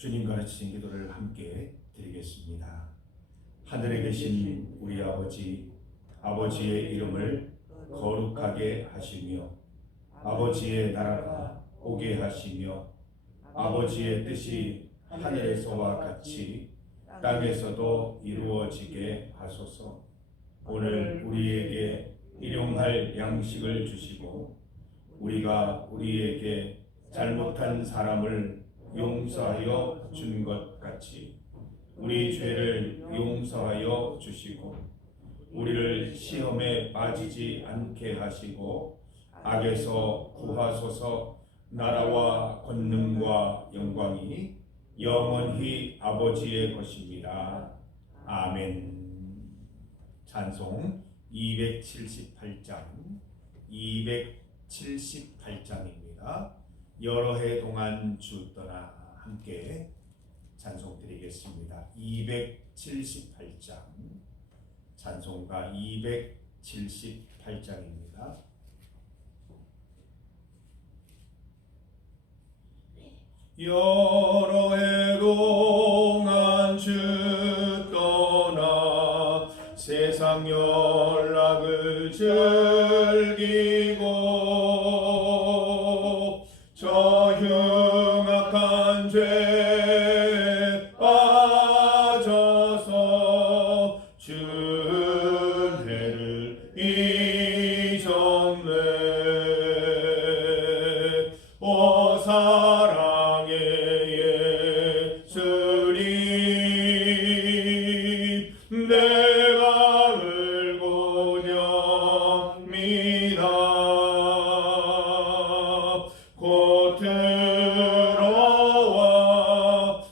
주님 가르치신 기도를 함께 드리겠습니다. 하늘에 계신 우리 아버지, 아버지의 이름을 거룩하게 하시며 아버지의 나라가 오게 하시며 아버지의 뜻이 하늘에서와 같이 땅에서도 이루어지게 하소서. 오늘 우리에게 일용할 양식을 주시고 우리가 우리에게 잘못한 사람을 용서하여 준 것 같이 우리 죄를 용서하여 주시고 우리를 시험에 빠지지 않게 하시고 악에서 구하소서. 나라와 권능과 영광이 영원히 아버지의 것입니다. 아멘. 찬송 278장 278장입니다. 여러 해 동안 주 떠나 함께 찬송 드리겠습니다. 278장 찬송가 278장입니다. 여러 해 동안 주 떠나 세상 연락을 즐기고 저 흉악한 죄에 빠져서 준혜를 잊었네. 오 사랑의 예수님, 내 마음을 고뇽니다. 곧 들어와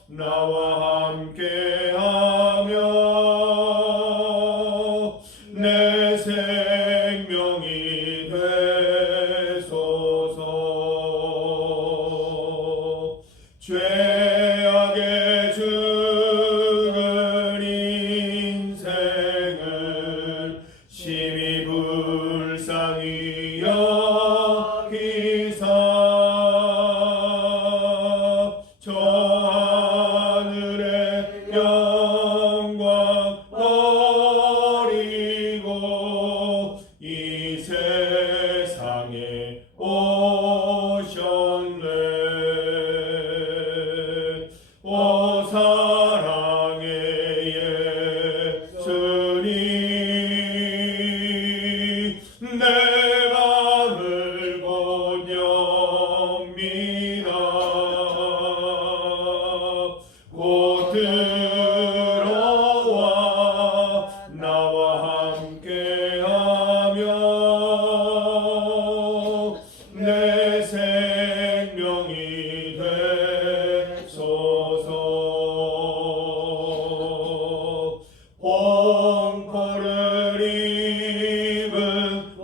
나와 함께하며 내 생명이 되소서. 죄악에 죽은 인생을 심히 불쌍히 여기사 저 하늘의 영광 버리고 이 세상에 오셨네. 오 사랑의 예수님, 내 마음을 고뇽니다. 곧 들어와 나와 함께하며 내 생명이 되소서. 홍포를 입은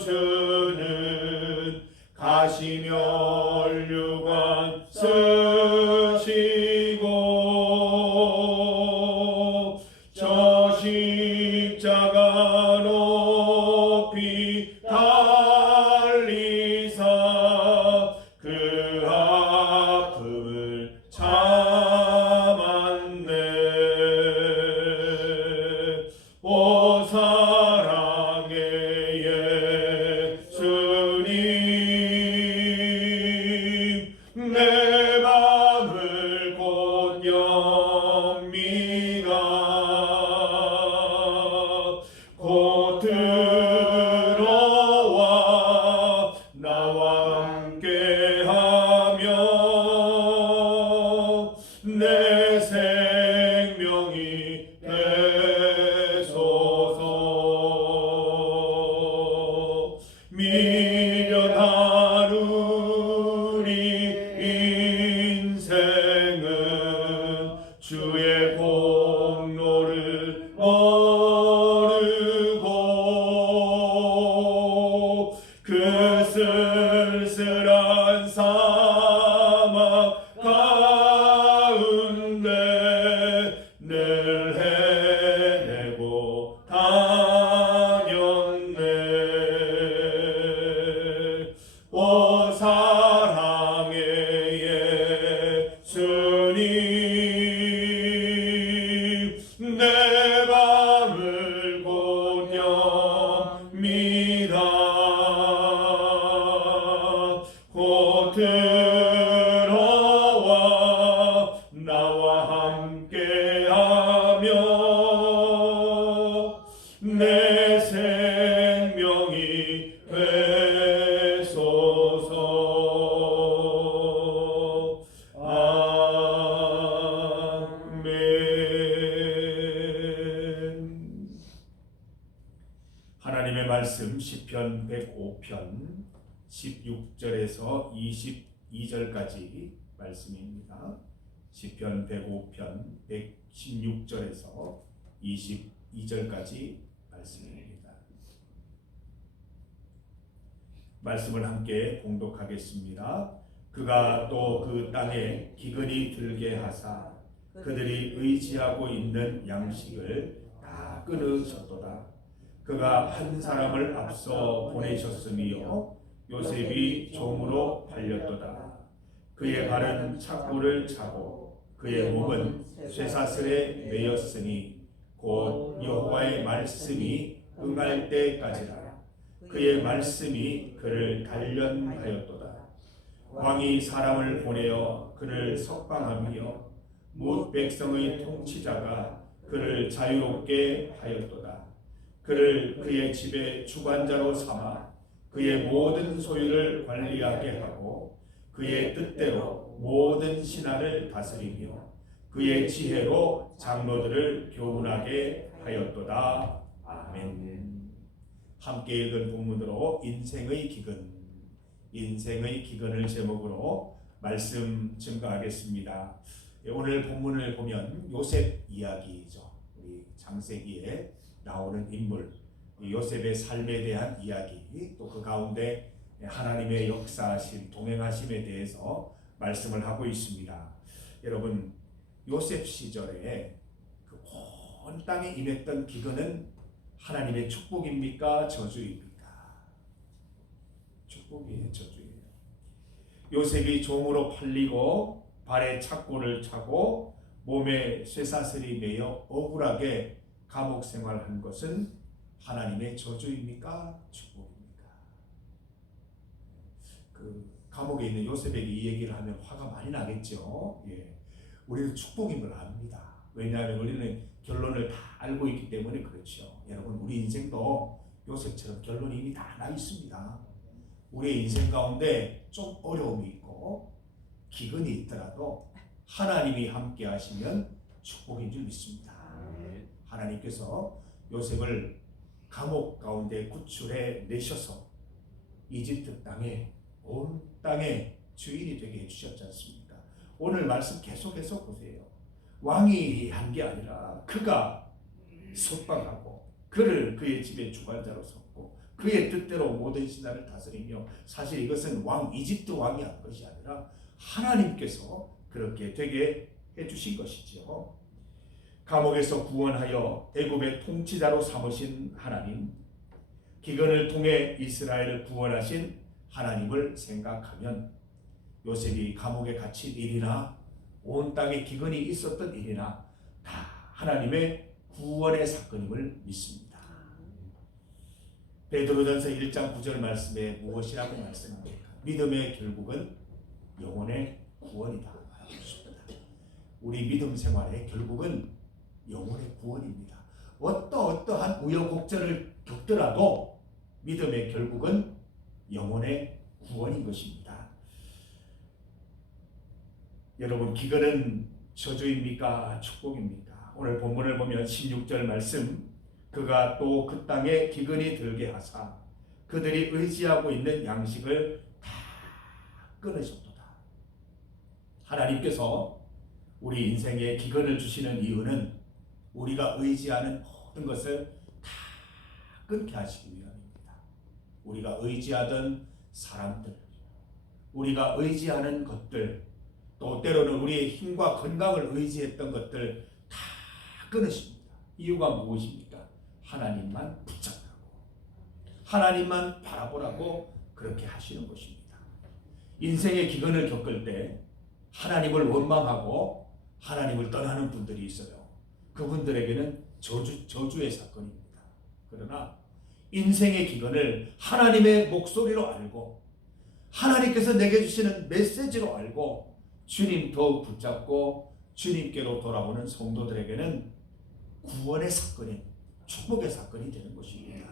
구주는 가시면류관 쓰시고 저 십자가 높이 달리사 그 아픔을 참았네. 오 사랑의 예수님, 내 마음을 고뇽니다. 곧 들어와 나와 함께하며 내 생명이 되소서. 미련한 우리 말씀 시편 105편 16절에서 22절까지 말씀입니다. 시편 105편 116절에서 22절까지 말씀입니다. 말씀을 함께 봉독하겠습니다. 그가 또 그 땅에 기근이 들게 하사 그들이 의지하고 있는 양식을 다 끊으셨도다. 그가 한 사람을 앞서 보내셨으며 요셉이 종으로 팔렸도다. 그의 발은 착고를 차고 그의 몸은 쇠사슬에 매였으니 곧 여호와의 말씀이 응할 때까지라. 그의 말씀이 그를 단련하였도다. 왕이 사람을 보내어 그를 석방하며 뭇 백성의 통치자가 그를 자유롭게 하였도다. 그를 그의 집의 주관자로 삼아 그의 모든 소유를 관리하게 하고 그의 뜻대로 모든 신하를 다스리며 그의 지혜로 장로들을 교훈하게 하였도다. 아멘. 함께 읽은 본문으로 인생의 기근을 제목으로 말씀 증거하겠습니다. 오늘 본문을 보면 요셉 이야기죠. 우리 창세기에 나오는 인물 요셉의 삶에 대한 이야기, 또 그 가운데 하나님의 역사하심, 동행하심에 대해서 말씀을 하고 있습니다. 여러분, 요셉 시절에 그 온 땅에 임했던 기근은 하나님의 축복입니까? 저주입니까? 축복이에요, 저주예요. 요셉이 종으로 팔리고 발에 착고를 차고 몸에 쇠사슬이 매여 억울하게 감옥 생활한 것은 하나님의 저주입니까? 축복입니까? 그 감옥에 있는 요셉에게 이 얘기를 하면 화가 많이 나겠죠. 예. 우리는 축복인 걸 압니다. 왜냐하면 우리는 결론을 다 알고 있기 때문에 그렇죠. 여러분, 우리 인생도 요셉처럼 결론이 이미 다 나 있습니다. 우리의 인생 가운데 좀 어려움이 있고 기근이 있더라도 하나님이 함께 하시면 축복인 줄 믿습니다. 하나님께서 요셉을 감옥 가운데 구출해 내셔서 이집트 땅에 온 땅의 주인이 되게 해주셨지 않습니까? 오늘 말씀 계속해서 보세요. 왕이 한 게 아니라 그가 석방하고 그를 그의 집의 주관자로 섰고 그의 뜻대로 모든 신하를 다스리며, 사실 이것은 이집트 왕이 한 것이 아니라 하나님께서 그렇게 되게 해주신 것이죠. 감옥에서 구원하여 애굽의 통치자로 삼으신 하나님, 기근을 통해 이스라엘을 구원하신 하나님을 생각하면 요셉이 감옥에 갇힌 일이나 온 땅에 기근이 있었던 일이나 다 하나님의 구원의 사건임을 믿습니다. 베드로전서 1장 9절 말씀에 무엇이라고 말씀합니까? 믿음의 결국은 영혼의 구원이다. 우리 믿음 생활의 결국은 영혼의 구원입니다. 어떠한 우여곡절을 겪더라도 믿음의 결국은 영혼의 구원인 것입니다. 여러분, 기근은 저주입니까? 축복입니까? 오늘 본문을 보면 16절 말씀, 그가 또 그 땅에 기근이 들게 하사 그들이 의지하고 있는 양식을 다 끊으셨도다. 하나님께서 우리 인생에 기근을 주시는 이유는 우리가 의지하는 모든 것을 다 끊게 하시기 위함입니다. 우리가 의지하던 사람들, 우리가 의지하는 것들, 또 때로는 우리의 힘과 건강을 의지했던 것들 다 끊으십니다. 이유가 무엇입니까? 하나님만 붙잡라고, 하나님만 바라보라고 그렇게 하시는 것입니다. 인생의 기근을 겪을 때 하나님을 원망하고 하나님을 떠나는 분들이 있어요. 그분들에게는 저주의 사건입니다. 그러나 인생의 기근을 하나님의 목소리로 알고 하나님께서 내게 주시는 메시지로 알고 주님 더욱 붙잡고 주님께로 돌아오는 성도들에게는 구원의 사건이, 축복의 사건이 되는 것입니다.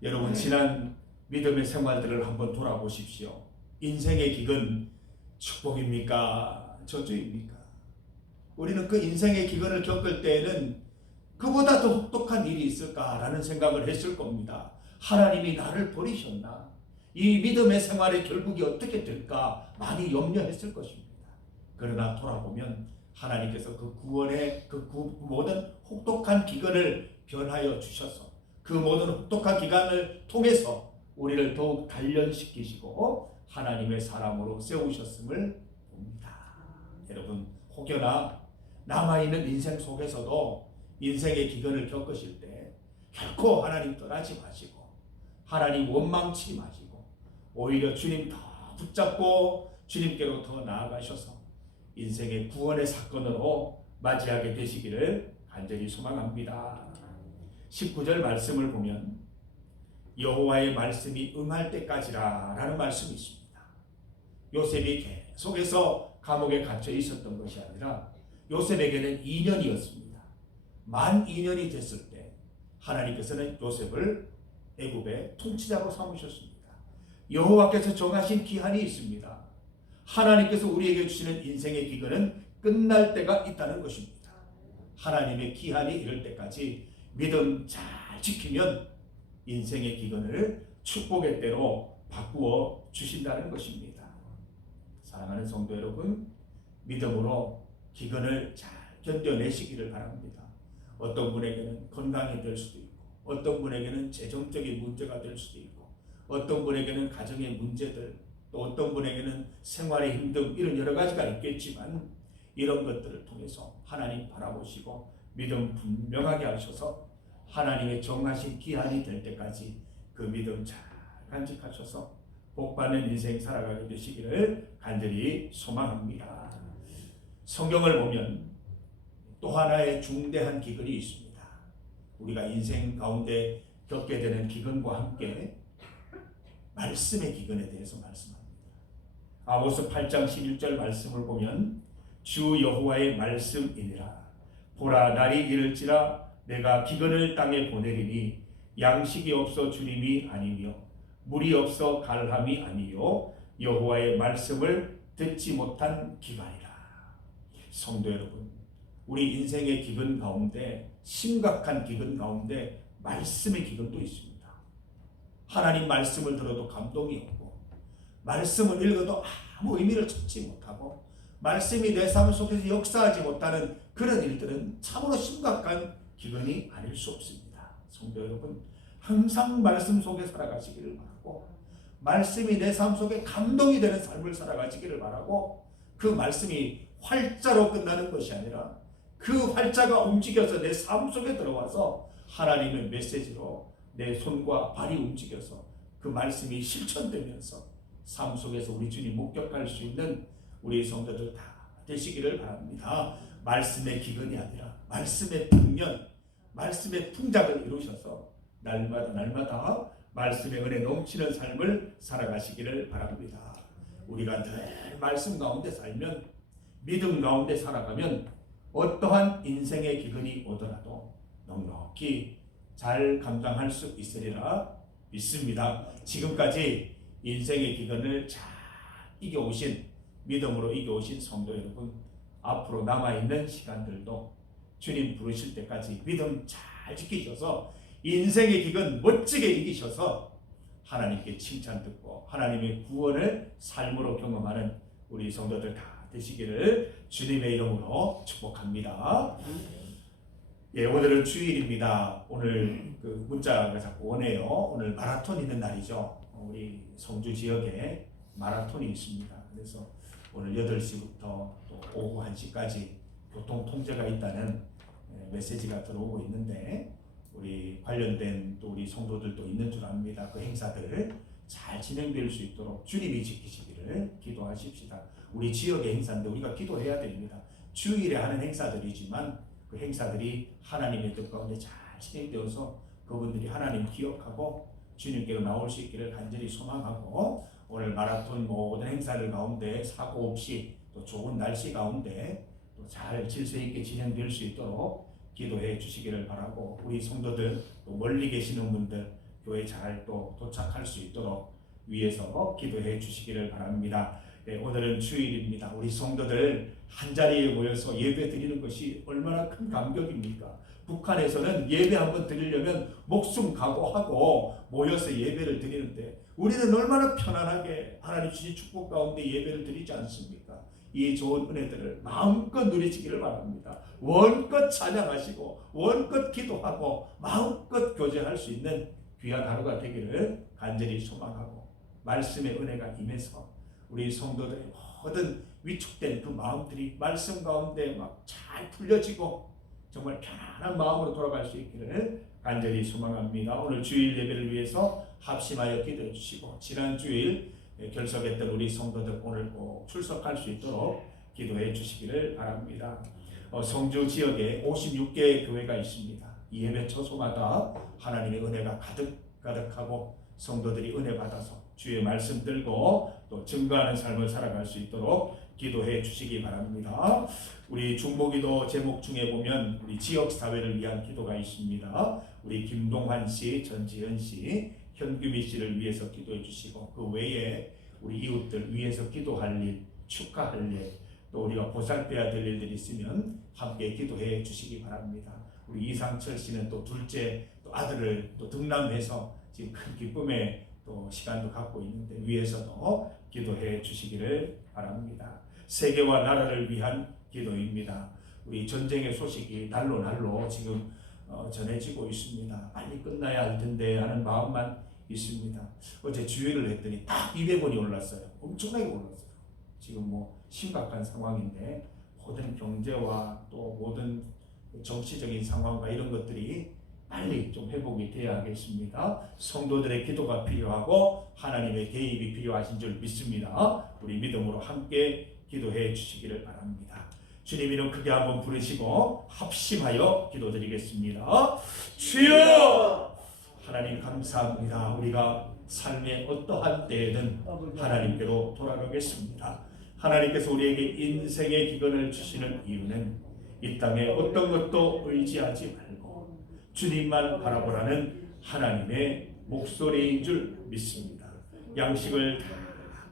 여러분, 지난 믿음의 생활들을 한번 돌아보십시오. 인생의 기근 축복입니까? 저주입니까? 우리는 그 인생의 기근을 겪을 때에는 그보다 더 혹독한 일이 있을까라는 생각을 했을 겁니다. 하나님이 나를 버리셨나? 이 믿음의 생활의 결국이 어떻게 될까 많이 염려했을 것입니다. 그러나 돌아보면 하나님께서 그 구원의 모든 혹독한 기근을 변하여 주셔서 그 모든 혹독한 기간을 통해서 우리를 더욱 단련시키시고 하나님의 사람으로 세우셨음을 봅니다. 여러분, 혹여나 남아있는 인생 속에서도 인생의 기근을 겪으실 때 결코 하나님 떠나지 마시고 하나님 원망치 마시고 오히려 주님 더 붙잡고 주님께로 더 나아가셔서 인생의 구원의 사건으로 맞이하게 되시기를 간절히 소망합니다. 19절 말씀을 보면 여호와의 말씀이 응할 때까지라 라는 말씀이 있습니다. 요셉이 계속해서 감옥에 갇혀 있었던 것이 아니라 요셉에게는 2년이었습니다. 만 2년이 됐을 때 하나님께서는 요셉을 애굽의 통치자로 삼으셨습니다. 여호와께서 정하신 기한이 있습니다. 하나님께서 우리에게 주시는 인생의 기근은 끝날 때가 있다는 것입니다. 하나님의 기한이 이를 때까지 믿음 잘 지키면 인생의 기근을 축복의 때로 바꾸어 주신다는 것입니다. 사랑하는 성도 여러분, 믿음으로 기근을 잘 견뎌내시기를 바랍니다. 어떤 분에게는 건강이 될 수도 있고 어떤 분에게는 재정적인 문제가 될 수도 있고 어떤 분에게는 가정의 문제들 또 어떤 분에게는 생활의 힘듦 이런 여러 가지가 있겠지만 이런 것들을 통해서 하나님 바라보시고 믿음 분명하게 하셔서 하나님의 정하신 기한이 될 때까지 그 믿음 잘 간직하셔서 복받는 인생 살아가게 되시기를 간절히 소망합니다. 성경을 보면 또 하나의 중대한 기근이 있습니다. 우리가 인생 가운데 겪게 되는 기근과 함께 말씀의 기근에 대해서 말씀합니다. 아모스 8장 11절 말씀을 보면 주 여호와의 말씀이니라. 보라, 날이 이를지라 내가 기근을 땅에 보내리니 양식이 없어 주림이 아니며 물이 없어 갈함이 아니요 여호와의 말씀을 듣지 못한 기간이라. 성도 여러분, 우리 인생의 기근 가운데 심각한 기근 가운데 말씀의 기근도 있습니다. 하나님 말씀을 들어도 감동이 없고 말씀을 읽어도 아무 의미를 찾지 못하고 말씀이 내 삶 속에서 역사하지 못하는 그런 일들은 참으로 심각한 기근이 아닐 수 없습니다. 성도 여러분, 항상 말씀 속에 살아가시기를 바라고 말씀이 내 삶 속에 감동이 되는 삶을 살아가시기를 바라고 그 말씀이 활자로 끝나는 것이 아니라 그 활자가 움직여서 내 삶 속에 들어와서 하나님의 메시지로 내 손과 발이 움직여서 그 말씀이 실천되면서 삶 속에서 우리 주님 목격할 수 있는 우리 성도들 다 되시기를 바랍니다. 말씀의 기근이 아니라 말씀의 풍년, 말씀의 풍작을 이루셔서 날마다 말씀의 은혜 넘치는 삶을 살아가시기를 바랍니다. 우리가 늘 말씀 가운데 살면 믿음 가운데 살아가면 어떠한 인생의 기근이 오더라도 넉넉히 잘 감당할 수 있으리라 믿습니다. 지금까지 인생의 기근을 잘 이겨오신 믿음으로 이겨오신 성도 여러분, 앞으로 남아있는 시간들도 주님 부르실 때까지 믿음 잘 지키셔서 인생의 기근 멋지게 이기셔서 하나님께 칭찬 듣고 하나님의 구원을 삶으로 경험하는 우리 성도들 다 되시기를 주님의 이름으로 축복합니다. 예, 오늘은 주일입니다. 오늘 그 문자가 자꾸 오네요. 오늘 마라톤 있는 날이죠. 우리 성주 지역에 마라톤이 있습니다. 그래서 오늘 8시부터 또 오후 1시까지 교통 통제가 있다는 메시지가 들어오고 있는데 우리 관련된 또 우리 성도들도 있는 줄 압니다. 그 행사들 잘 진행될 수 있도록 주님이 지키시기를 기도하십시다. 우리 지역의 행사인데 우리가 기도해야 됩니다. 주일에 하는 행사들이지만 그 행사들이 하나님의 뜻 가운데 잘 진행되어서 그분들이 하나님 기억하고 주님께로 나올 수 있기를 간절히 소망하고 오늘 마라톤 모든 행사들 가운데 사고 없이 또 좋은 날씨 가운데 또 잘 질서 있게 진행될 수 있도록 기도해 주시기를 바라고 우리 성도들 또 멀리 계시는 분들 교회 잘 또 도착할 수 있도록 위에서 기도해 주시기를 바랍니다. 오늘은 주일입니다. 우리 성도들 한 자리에 모여서 예배 드리는 것이 얼마나 큰 감격입니까? 북한에서는 예배 한번 드리려면 목숨 각오하고 모여서 예배를 드리는데 우리는 얼마나 편안하게 하나님 주신 축복 가운데 예배를 드리지 않습니까? 이 좋은 은혜들을 마음껏 누리시기를 바랍니다. 원껏 찬양하시고 원껏 기도하고 마음껏 교제할 수 있는 귀한 하루가 되기를 간절히 소망하고 말씀의 은혜가 임해서 우리 성도들의 모든 위축된 그 마음들이 말씀 가운데 막 잘 풀려지고 정말 편안한 마음으로 돌아갈 수 있기를 간절히 소망합니다. 오늘 주일 예배를 위해서 합심하여 기도해 주시고 지난 주일 결석했던 우리 성도들 오늘 꼭 출석할 수 있도록 기도해 주시기를 바랍니다. 성주 지역에 56개의 교회가 있습니다. 이 예배 처소마다 하나님의 은혜가 가득가득하고 성도들이 은혜 받아서 주의 말씀 들고 또 증거하는 삶을 살아갈 수 있도록 기도해 주시기 바랍니다. 우리 중보기도 제목 중에 보면 우리 지역사회를 위한 기도가 있습니다. 우리 김동환 씨, 전지현 씨, 현규미 씨를 위해서 기도해 주시고 그 외에 우리 이웃들 위해서 기도할 일, 축하할 일, 또 우리가 보살펴야 될 일들이 있으면 함께 기도해 주시기 바랍니다. 우리 이상철 씨는 또 둘째 또 아들을 또 등남해서 지금 큰 기쁨의 또 시간도 갖고 있는데 위해서도 기도해 주시기를 바랍니다. 세계와 나라를 위한 기도입니다. 우리 전쟁의 소식이 날로 지금 전해지고 있습니다. 빨리 끝나야 할 텐데 하는 마음만 있습니다. 어제 주의를 했더니 딱 200원이 올랐어요. 엄청나게 올랐어요. 지금 뭐 심각한 상황인데 모든 경제와 또 모든 정치적인 상황과 이런 것들이 빨리 좀 회복이 돼야 하겠습니다. 성도들의 기도가 필요하고 하나님의 개입이 필요하신 줄 믿습니다. 우리 믿음으로 함께 기도해 주시기를 바랍니다. 주님 이름 크게 한번 부르시고 합심하여 기도드리겠습니다. 주여! 하나님 감사합니다. 우리가 삶의 어떠한 때에든 하나님께로 돌아가겠습니다. 하나님께서 우리에게 인생의 기근을 주시는 이유는 이 땅에 어떤 것도 의지하지 말고 주님만 바라보라는 하나님의 목소리인 줄 믿습니다. 양식을 다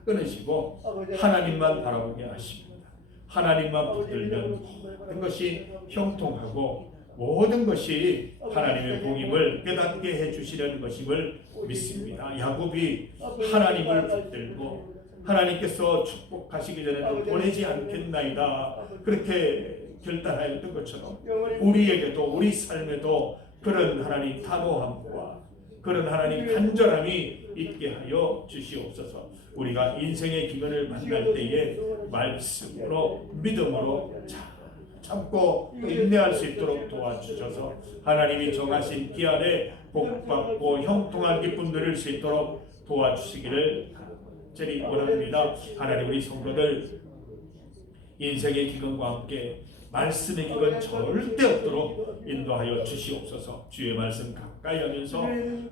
끊으시고 하나님만 바라보게 하십니다. 하나님만 붙들면 모든 것이 형통하고 모든 것이 하나님의 복임을 깨닫게 해주시려는 것임을 믿습니다. 야곱이 하나님을 붙들고 하나님께서 축복하시기 전에는 보내지 않겠나이다 그렇게 결단하였던 것처럼 우리에게도 우리 삶에도 그런 하나님 단호함과 그런 하나님 간절함이 있게 하여 주시옵소서. 우리가 인생의 기근을 만날 때에 말씀으로 믿음으로 참고 인내할 수 있도록 도와주셔서 하나님이 정하신 기한에 복받고 형통한 기쁨 누릴 수 있도록 도와주시기를 간절히 원합니다. 하나님 우리 성도들 인생의 기근과 함께 말씀의 기근 절대 없도록 인도하여 주시옵소서. 주의 말씀 가까이 하면서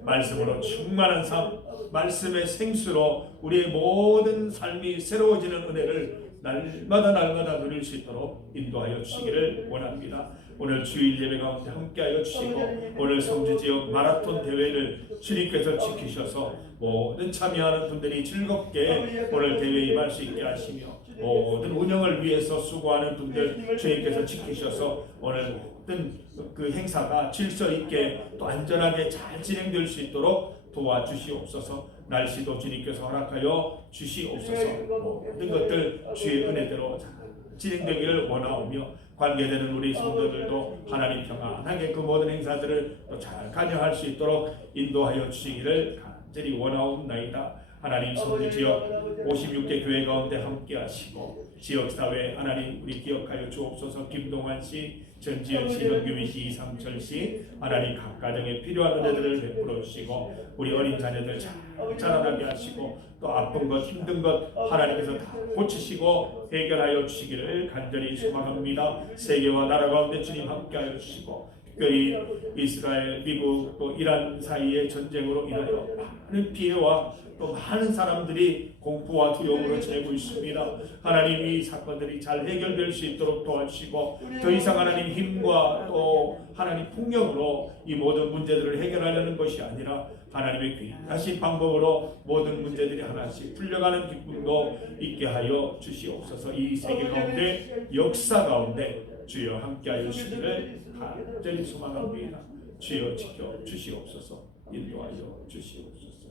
말씀으로 충만한 삶, 말씀의 생수로 우리의 모든 삶이 새로워지는 은혜를 날마다 누릴 수 있도록 인도하여 주시기를 원합니다. 오늘 주일 예배 가운데 함께하여 주시고 오늘 성주 지역 마라톤 대회를 주님께서 지키셔서 모든 참여하는 분들이 즐겁게 오늘 대회에 임할 수 있게 하시며 모든 운영을 위해서 수고하는 분들 주님께서 지키셔서 오늘 모든 그 행사가 질서 있게 또 안전하게 잘 진행될 수 있도록 도와주시옵소서. 날씨도 주님께서 허락하여 주시옵소서. 모든 것들 주의 은혜대로 잘 진행되기를 원하오며 관계되는 우리 성도들도 하나님 평안하게 그 모든 행사들을 또 잘 관여할 수 있도록 인도하여 주시기를 간절히 원하옵나이다. 하나님 성주 지역 56개 교회 가운데 함께 하시고 지역사회 하나님 우리 기억하여 주옵소서. 김동환 씨, 전지현 씨, 현규민 씨, 이상철 씨 하나님 각 가정에 필요한 은혜들을 베풀어 주시고 우리 어린 자녀들 잘 자라나게 하시고 또 아픈 것 힘든 것 하나님께서 다 고치시고 해결하여 주시기를 간절히 소망합니다. 세계와 나라 가운데 주님 함께하여 주시고 특별히 이스라엘, 미국 또 이란 사이의 전쟁으로 인하여 많은 피해와 또 많은 사람들이 공포와 두려움으로 지내고 있습니다. 하나님 이 사건들이 잘 해결될 수 있도록 도와주시고 더 이상 하나님 힘과 또 하나님 폭력으로 이 모든 문제들을 해결하려는 것이 아니라 하나님의 귀하신 방법으로 모든 문제들이 하나씩 풀려가는 기쁨도 있게 하여 주시옵소서. 이 세계 가운데 역사 가운데 주여 함께하여 주시기를 간절히 소망합니다. 주여 지켜 주시옵소서. 인도하여 주시옵소서.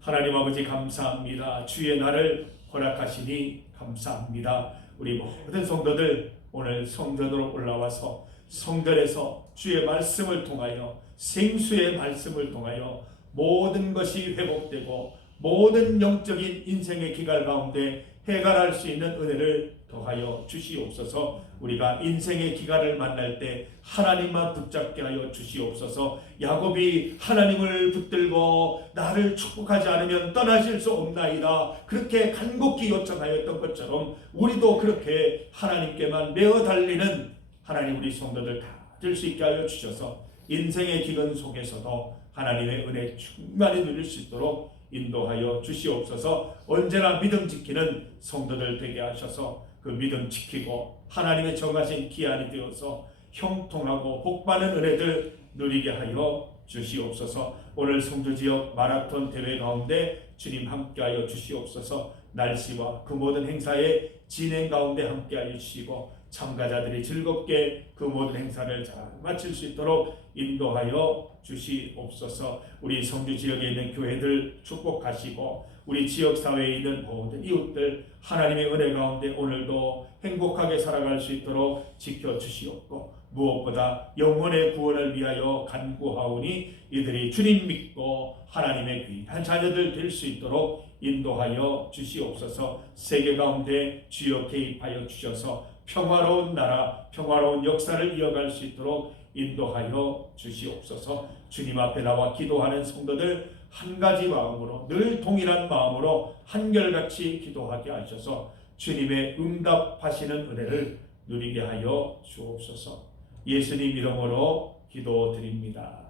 하나님 아버지 감사합니다. 주의 날을 허락하시니 감사합니다. 우리 모든 성도들 오늘 성전으로 올라와서 성전에서 주의 말씀을 통하여 생수의 말씀을 통하여 모든 것이 회복되고 모든 영적인 인생의 기갈 가운데 해결할 수 있는 은혜를 더하여 주시옵소서. 우리가 인생의 기갈을 만날 때 하나님만 붙잡게 하여 주시옵소서. 야곱이 하나님을 붙들고 나를 축복하지 않으면 떠나실 수 없나이다 그렇게 간곡히 요청하였던 것처럼 우리도 그렇게 하나님께만 매어 달리는 하나님 우리 성도들 다 될 수 있게 하여 주셔서 인생의 기근 속에서도 하나님의 은혜 충만히 누릴 수 있도록 인도하여 주시옵소서. 언제나 믿음 지키는 성도들 되게 하셔서 그 믿음 지키고 하나님의 정하신 기한이 되어서 형통하고 복받는 은혜들 누리게 하여 주시옵소서. 오늘 성주지역 마라톤 대회 가운데 주님 함께하여 주시옵소서. 날씨와 그 모든 행사의 진행 가운데 함께하여 주시고 참가자들이 즐겁게 그 모든 행사를 잘 마칠 수 있도록 인도하여 주시옵소서. 우리 성주 지역에 있는 교회들 축복하시고 우리 지역사회에 있는 모든 이웃들 하나님의 은혜 가운데 오늘도 행복하게 살아갈 수 있도록 지켜주시옵고 무엇보다 영혼의 구원을 위하여 간구하오니 이들이 주님 믿고 하나님의 귀한 자녀들 될 수 있도록 인도하여 주시옵소서. 세계 가운데 주여 개입하여 주셔서 평화로운 나라, 평화로운 역사를 이어갈 수 있도록 인도하여 주시옵소서. 주님 앞에 나와 기도하는 성도들 한 가지 마음으로 늘 동일한 마음으로 한결같이 기도하게 하셔서 주님의 응답하시는 은혜를 누리게 하여 주옵소서. 예수님 이름으로 기도드립니다.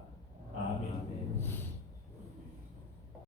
아멘.